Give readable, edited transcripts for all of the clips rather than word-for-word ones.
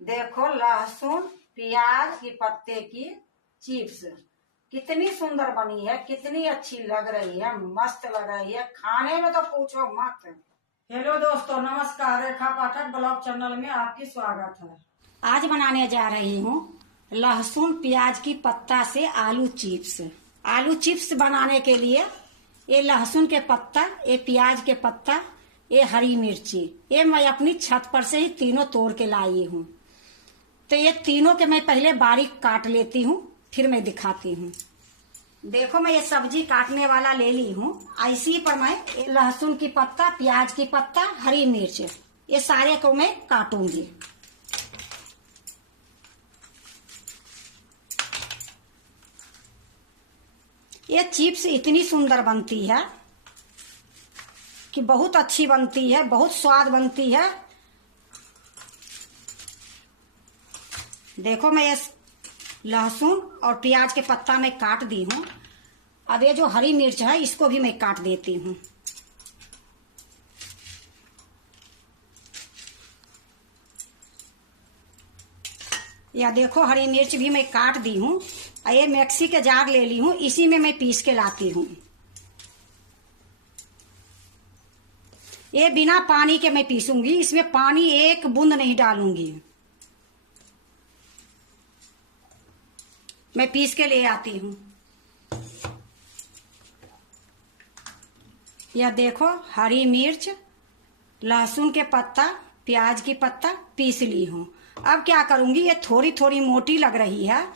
देखो लहसुन प्याज की पत्ते की चिप्स कितनी सुंदर बनी है, कितनी अच्छी लग रही है, मस्त लग रही है खाने में तो पूछो मत। हेलो दोस्तों, नमस्कार। रेखा पाठक ब्लॉग चैनल में आपकी स्वागत है। आज बनाने जा रही हूँ लहसुन प्याज की पत्ता से आलू चिप्स। आलू चिप्स बनाने के लिए ये लहसुन के पत्ता, ये प्याज के पत्ता, ये हरी मिर्ची, ये मैं अपनी छत पर से ही तीनों तोड़ के लाई हूँ। तो ये तीनों के मैं पहले बारीक काट लेती हूँ, फिर मैं दिखाती हूँ। देखो मैं ये सब्जी काटने वाला ले ली हूँ। ऐसी पर मैं लहसुन की पत्ता, प्याज की पत्ता, हरी मिर्च, ये सारे को मैं काटूंगी। ये चिप्स इतनी सुंदर बनती है कि बहुत अच्छी बनती है, बहुत स्वाद बनती है। देखो मैं ये लहसुन और प्याज के पत्ता में काट दी हूँ। अब ये जो हरी मिर्च है इसको भी मैं काट देती हूँ। या देखो हरी मिर्च भी मैं काट दी हूँ। ये मिक्सी के जार ले ली हूँ, इसी में मैं पीस के लाती हूँ। ये बिना पानी के मैं पीसूंगी, इसमें पानी एक बूंद नहीं डालूंगी। मैं पीस के ले आती हूँ। यह देखो हरी मिर्च, लहसुन के पत्ता, प्याज की पत्ता पीस ली हूँ। अब क्या करूंगी, ये थोड़ी थोड़ी मोटी लग रही है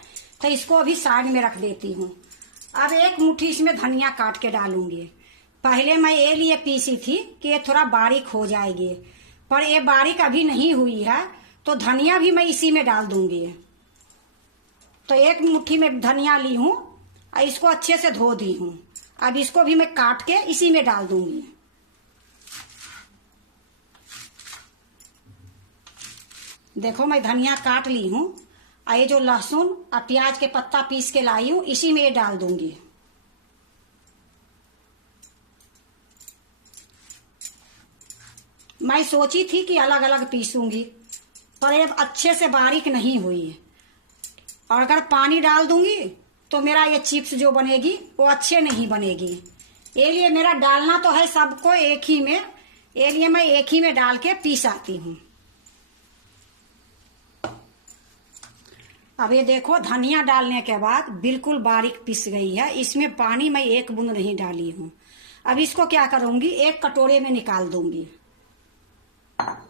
तो इसको अभी साइड में रख देती हूँ। अब एक मुट्ठी इसमें धनिया काट के डालूंगी। पहले मैं ये लिए पीसी थी कि ये थोड़ा बारीक हो जाएगी, पर ये बारीक अभी नहीं हुई है तो धनिया भी मैं इसी में डाल दूंगी। तो एक मुट्ठी में धनिया ली हूँ और इसको अच्छे से धो दी हूँ। अब इसको भी मैं काट के इसी में डाल दूंगी। देखो मैं धनिया काट ली हूँ और ये जो लहसुन और प्याज के पत्ता पीस के लाई हूँ इसी में ये डाल दूंगी। मैं सोची थी कि अलग अलग पीसूंगी, पर ये अच्छे से बारीक नहीं हुई और अगर पानी डाल दूंगी तो मेरा ये चिप्स जो बनेगी वो अच्छे नहीं बनेगी। ये लिए मेरा डालना तो है सबको एक ही में, ये लिए मैं एक ही में डाल के पीस आती हूँ। अब ये देखो धनिया डालने के बाद बिल्कुल बारीक पिस गई है, इसमें पानी मैं एक बूंद नहीं डाली हूँ। अब इसको क्या करूंगी, एक कटोरे में निकाल दूंगी।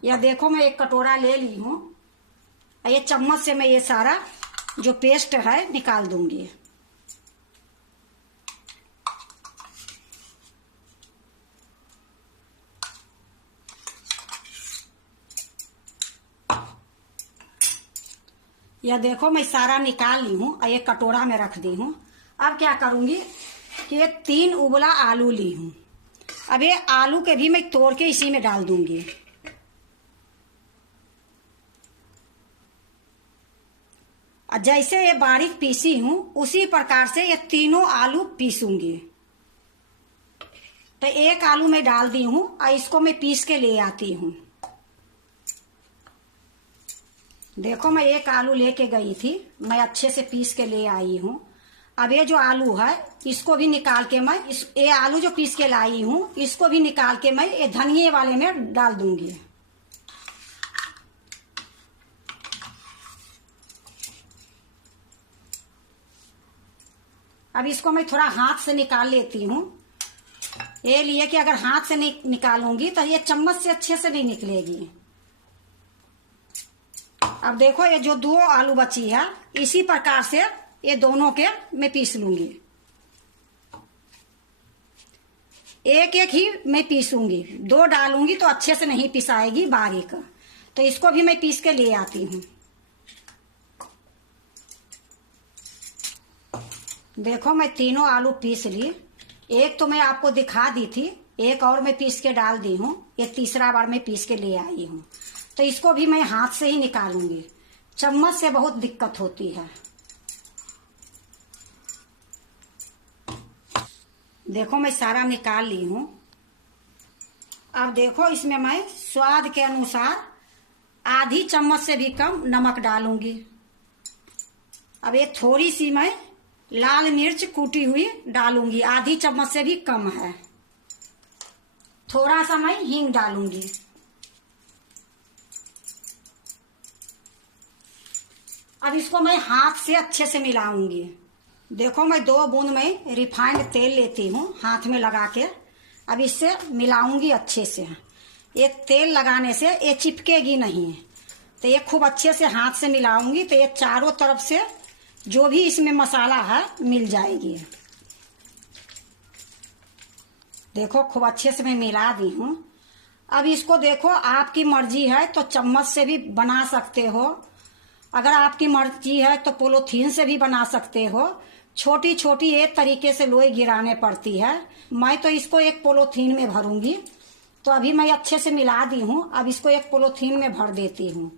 यह देखो मैं एक कटोरा ले ली हूँ। ये चम्मच से मैं ये सारा जो पेस्ट है निकाल दूंगी। यह देखो मैं सारा निकाल ली हूँ और ये कटोरा में रख दी हूँ। अब क्या करूंगी कि ये 3 उबला आलू ली हूँ। अब ये आलू के भी मैं तोड़ के इसी में डाल दूंगी। जैसे ये बारीक पीसी हूँ उसी प्रकार से ये तीनों आलू पीसूंगी। तो एक आलू मैं डाल दी हूँ और इसको मैं पीस के ले आती हूँ। देखो मैं एक आलू लेके गई थी, मैं अच्छे से पीस के ले आई हूँ। अब ये जो आलू है इसको भी निकाल के मैं ये आलू जो पीस के लाई हूँ इसको भी निकाल के मैं ये धनिये वाले में डाल दूंगी। अब इसको मैं थोड़ा हाथ से निकाल लेती हूँ, ये लिए कि अगर हाथ से नहीं निकालूंगी तो ये चम्मच से अच्छे से नहीं निकलेगी। अब देखो ये जो 2 आलू बची है इसी प्रकार से ये दोनों के मैं पीस लूंगी। एक एक ही मैं पीसूंगी, 2 डालूंगी तो अच्छे से नहीं पिसाएगी बारीक। तो इसको भी मैं पीस के ले आती हूँ। देखो मैं तीनों आलू पीस ली। एक तो मैं आपको दिखा दी थी, एक और मैं पीस के डाल दी हूँ। ये तीसरा बार मैं पीस के ले आई हूँ। तो इसको भी मैं हाथ से ही निकालूंगी, चम्मच से बहुत दिक्कत होती है। देखो मैं सारा निकाल ली हूँ। अब देखो इसमें मैं स्वाद के अनुसार आधी चम्मच से भी कम नमक डालूंगी। अब ये थोड़ी सी मैं लाल मिर्च कूटी हुई डालूंगी, आधी चम्मच से भी कम है। थोड़ा सा मैं हींग डालूंगी। अब इसको मैं हाथ से अच्छे से मिलाऊंगी। देखो मैं 2 बूंद में रिफाइंड तेल लेती हूँ हाथ में लगा के। अब इससे मिलाऊंगी अच्छे से। ये तेल लगाने से ये चिपकेगी नहीं, तो ये खूब अच्छे से हाथ से मिलाऊंगी, तो ये चारों तरफ से जो भी इसमें मसाला है मिल जाएगी। देखो खूब अच्छे से मैं मिला दी हूँ। अब इसको देखो, आपकी मर्जी है तो चम्मच से भी बना सकते हो, अगर आपकी मर्जी है तो पॉलीथीन से भी बना सकते हो। छोटी छोटी एक तरीके से लोई गिराने पड़ती है। मैं तो इसको एक पॉलीथीन में भरूंगी, तो अभी मैं अच्छे से मिला दी हूँ। अब इसको एक पॉलीथीन में भर देती हूँ।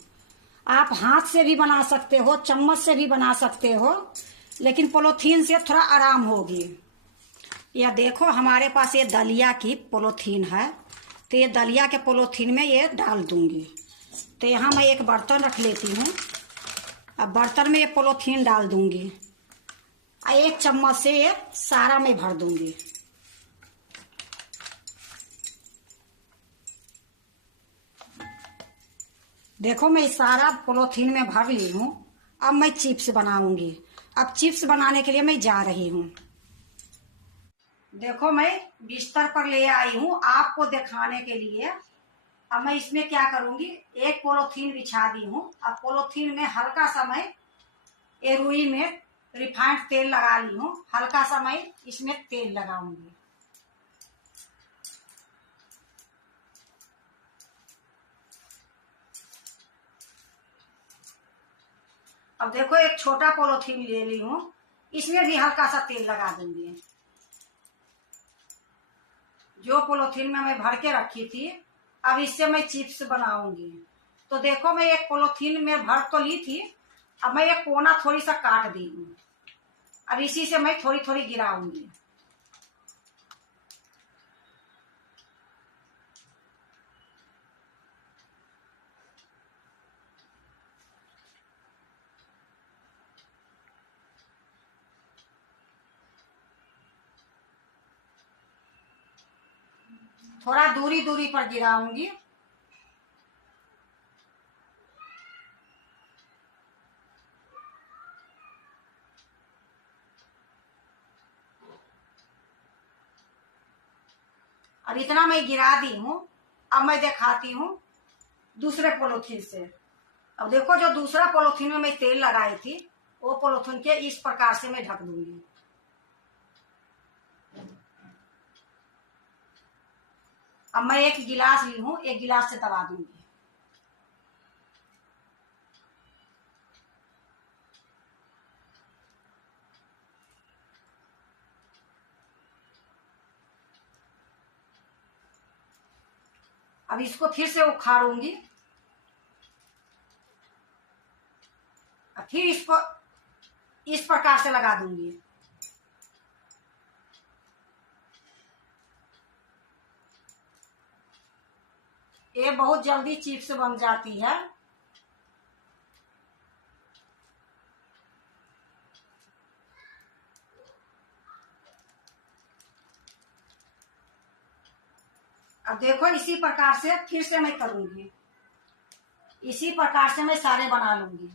आप हाथ से भी बना सकते हो, चम्मच से भी बना सकते हो, लेकिन पॉलीथीन से थोड़ा आराम होगी। या देखो हमारे पास ये दलिया की पॉलीथीन है, तो ये दलिया के पॉलीथीन में ये डाल दूंगी। तो यहाँ मैं एक बर्तन रख लेती हूँ। अब बर्तन में ये पॉलीथीन डाल दूंगी। 1 चम्मच से ये सारा मैं भर दूंगी। देखो मैं सारा पॉलीथीन में भर ली हूँ। अब मैं चिप्स बनाऊंगी। अब चिप्स बनाने के लिए मैं जा रही हूँ। देखो मैं बिस्तर पर ले आई हूँ आपको दिखाने के लिए। अब मैं इसमें क्या करूंगी, एक पॉलीथीन बिछा दी हूँ। अब पॉलीथीन में हल्का सा मैं ये रुई में रिफाइंड तेल लगा ली हूँ। हल्का सा मैं इसमें तेल लगाऊंगी। अब देखो एक छोटा पॉलीथीन ले ली हूँ, इसमें भी हल्का सा तेल लगा दूंगी। जो पॉलीथीन में मैं भर के रखी थी, अब इससे मैं चिप्स बनाऊंगी। तो देखो मैं एक पॉलीथीन में भर तो ली थी, अब मैं एक कोना थोड़ी सा काट दी हूँ। अब इसी से मैं थोड़ी थोड़ी गिराऊंगी। थोड़ा दूरी दूरी पर गिराऊंगी। अब इतना मैं गिरा दी हूँ। अब मैं दिखाती हूँ दूसरे पॉलीथीन से। अब देखो जो दूसरा पॉलीथीन में मैं तेल लगाई थी, वो पॉलीथीन के इस प्रकार से मैं ढक दूंगी। अब मैं एक गिलास ली हूँ, एक गिलास से दबा दूंगी। अब इसको फिर से उखाड़ूंगी। अब फिर इसको इस प्रकार से लगा दूंगी। ये बहुत जल्दी चिप्स बन जाती है। अब देखो इसी प्रकार से फिर से मैं करूंगी। इसी प्रकार से मैं सारे बना लूंगी।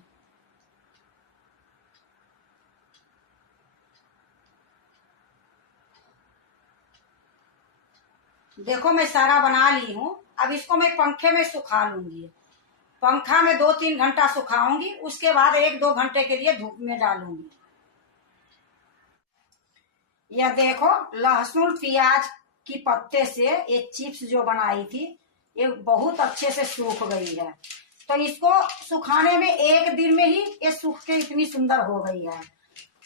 देखो मैं सारा बना ली हूँ। अब इसको मैं पंखे में सुखा लूंगी। पंखा में 2-3 घंटा सुखाऊंगी, उसके बाद 1-2 घंटे के लिए धूप में डालूंगी। यह देखो लहसुन प्याज की पत्ते से ये चिप्स जो बनाई थी, ये बहुत अच्छे से सूख गई है। तो इसको सुखाने में 1 दिन में ही ये सूख के इतनी सुंदर हो गई है।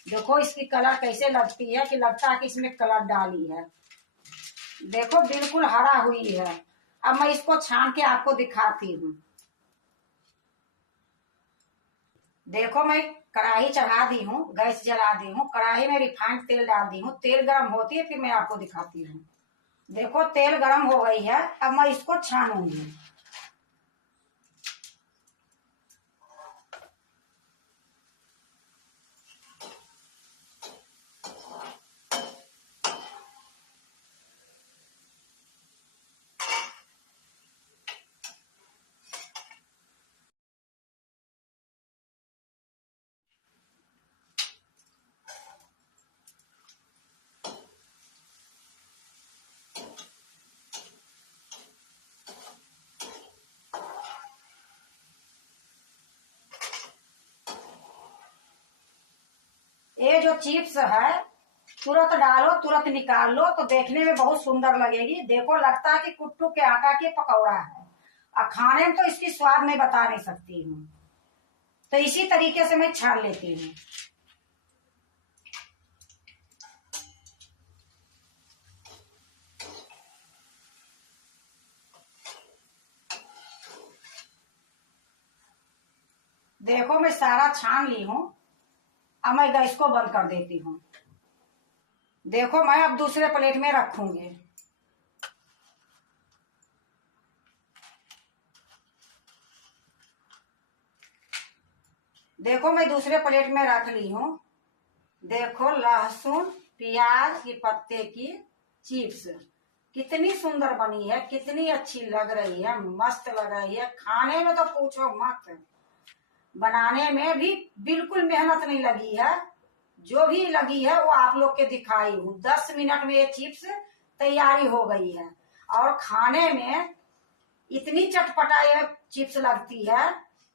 देखो इसकी कलर कैसे लगती है कि लगता है कि इसमें कलर डाली है। देखो बिल्कुल हरा हुई है। अब मैं इसको छान के आपको दिखाती हूँ। देखो मैं कढ़ाई चढ़ा दी हूँ, गैस जला दी हूँ, कढ़ाई में रिफाइंड तेल डाल दी हूँ। तेल गर्म होती है फिर मैं आपको दिखाती हूँ। देखो तेल गर्म हो गई है। अब मैं इसको छानूंगी। जो चिप्स है तुरंत डालो तुरंत निकाल लो तो देखने में बहुत सुंदर लगेगी। देखो लगता है कि कुट्टू के आटा के पकौड़ा है, और खाने में तो इसकी स्वाद मैं बता नहीं सकती हूँ। तो इसी तरीके से मैं छान लेती हूँ। देखो मैं सारा छान ली हूँ। अब मैं गैस को बंद कर देती हूँ। देखो मैं अब दूसरे प्लेट में रखूंगी। देखो मैं दूसरे प्लेट में रख ली हूँ। देखो लहसुन प्याज के पत्ते की चिप्स कितनी सुंदर बनी है, कितनी अच्छी लग रही है, मस्त लग रही है। खाने में तो पूछो मत, बनाने में भी बिल्कुल मेहनत नहीं लगी है। जो भी लगी है वो आप लोग के दिखाई हूँ। 10 मिनट में ये चिप्स तैयारी हो गई है, और खाने में इतनी चटपटा ये चिप्स लगती है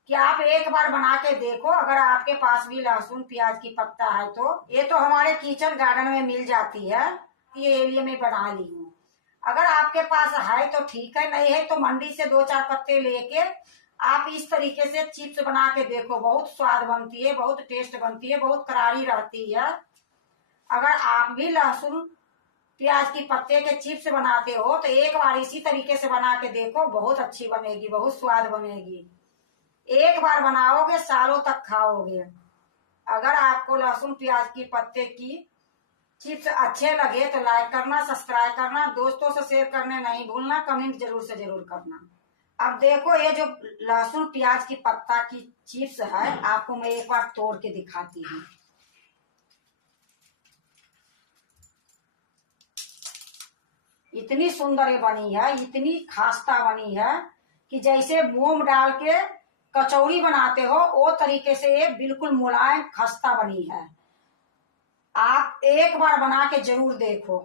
कि आप एक बार बना के देखो। अगर आपके पास भी लहसुन प्याज की पत्ता है तो ये तो हमारे किचन गार्डन में मिल जाती है, ये एरिया में बना ली हूँ। अगर आपके पास है तो ठीक है, नहीं है तो मंडी से 2-4 पत्ते लेके आप इस तरीके से चिप्स बना के देखो। बहुत स्वाद बनती है, बहुत टेस्ट बनती है, बहुत करारी रहती है। अगर आप भी लहसुन प्याज की पत्ते के चिप्स बनाते हो तो एक बार इसी तरीके से बना के देखो, बहुत अच्छी बनेगी, बहुत स्वाद बनेगी। एक बार बनाओगे सालों तक खाओगे। अगर आपको लहसुन प्याज की पत्ते की चिप्स अच्छे लगे तो लाइक करना, सब्सक्राइब करना, दोस्तों से शेयर करने नहीं भूलना, कमेंट जरूर से जरूर करना। अब देखो ये जो लहसुन प्याज की पत्ता की चिप्स है आपको मैं एक बार तोड़ के दिखाती हूँ। इतनी सुंदर ये बनी है, इतनी खास्ता बनी है कि जैसे मोम डाल के कचौड़ी बनाते हो वो तरीके से ये बिल्कुल मुलायम खस्ता बनी है। आप एक बार बना के जरूर देखो।